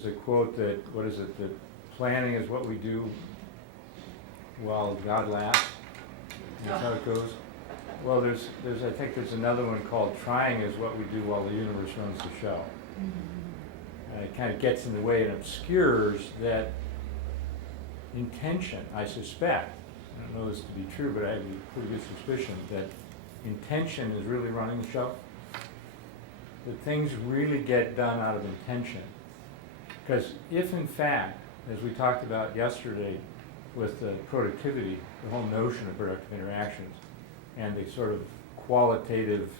There's a quote that, what is it, that planning is what we do while God laughs. That's how it goes. Well, there's I think there's another one called trying is what we do while the universe runs the show. And it kind of gets in the way and obscures that intention, I suspect. I don't know this to be true, but I have a pretty good suspicion that intention is really running the show. That things really get done out of intention. Because if in fact, as we talked about yesterday with the productivity, the whole notion of productive interactions, and the sort of qualitative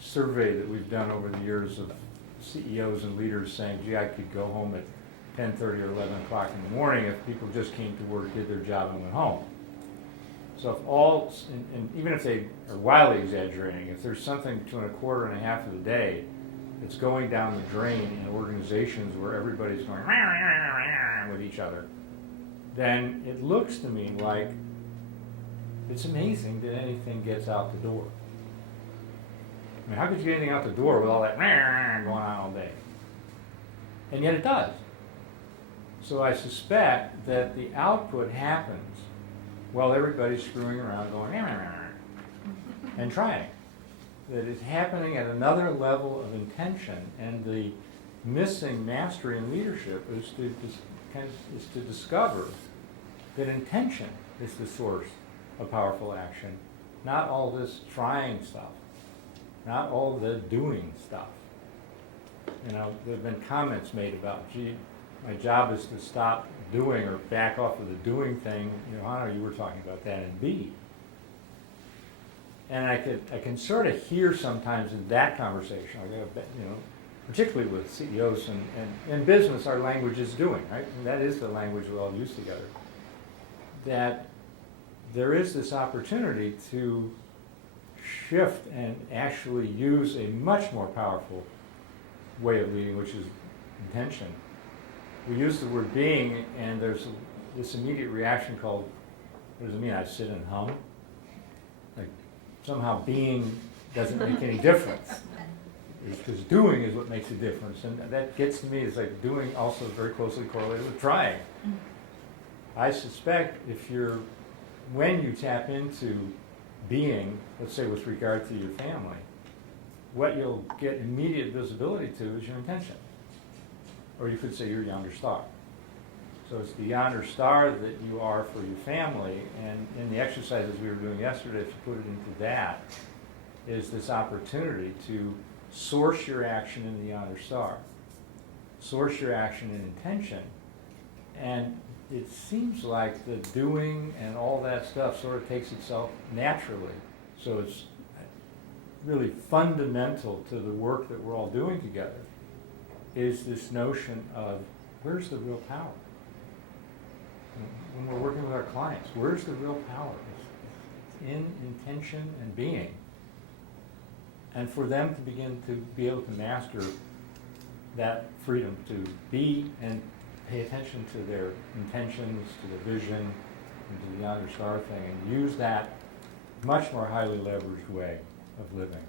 survey that we've done over the years of CEOs and leaders saying, gee, I could go home at 10:30 or 11 o'clock in the morning if people just came to work, did their job, and went home. So if all, and even if they are wildly exaggerating, if there's something between a quarter and a half of the day that's going down the drain in organizations where everybody's going with each other, then it looks to me like it's amazing that anything gets out the door. I mean, how could you get anything out the door with all that going on all day? And yet it does. So I suspect that the output happens while everybody's screwing around going and trying. That it's happening at another level of intention, and the missing mastery in leadership is to discover that intention is the source of powerful action, not all this trying stuff, not all the doing stuff. You know, there have been comments made about, gee, my job is to stop doing or back off of the doing thing. You know, Hannah, you were talking about that in B. And I can sort of hear sometimes in that conversation, you know, particularly with CEOs and in business, our language is doing, right? And that is the language we all use together. That there is this opportunity to shift and actually use a much more powerful way of leading, which is intention. We use the word being, and there's this immediate reaction called, what does it mean? I sit and hum? Like, somehow being doesn't make any difference. Because doing is what makes a difference. And that gets to me, it's like doing also very closely correlated with trying. I suspect when you tap into being, let's say with regard to your family, what you'll get immediate visibility to is your intention. Or you could say you're yonder star. So it's the yonder star that you are for your family, and in the exercises we were doing yesterday, if you put it into that, is this opportunity to source your action in the yonder star. Source your action in intention. And it seems like the doing and all that stuff sort of takes itself naturally. So it's really fundamental to the work that we're all doing together is this notion of where's the real power? When we're working with our clients, where's the real power? It's in intention and being. And for them to begin to be able to master that freedom to be and pay attention to their intentions, to the vision, and to the yonder star thing, and use that much more highly leveraged way of living.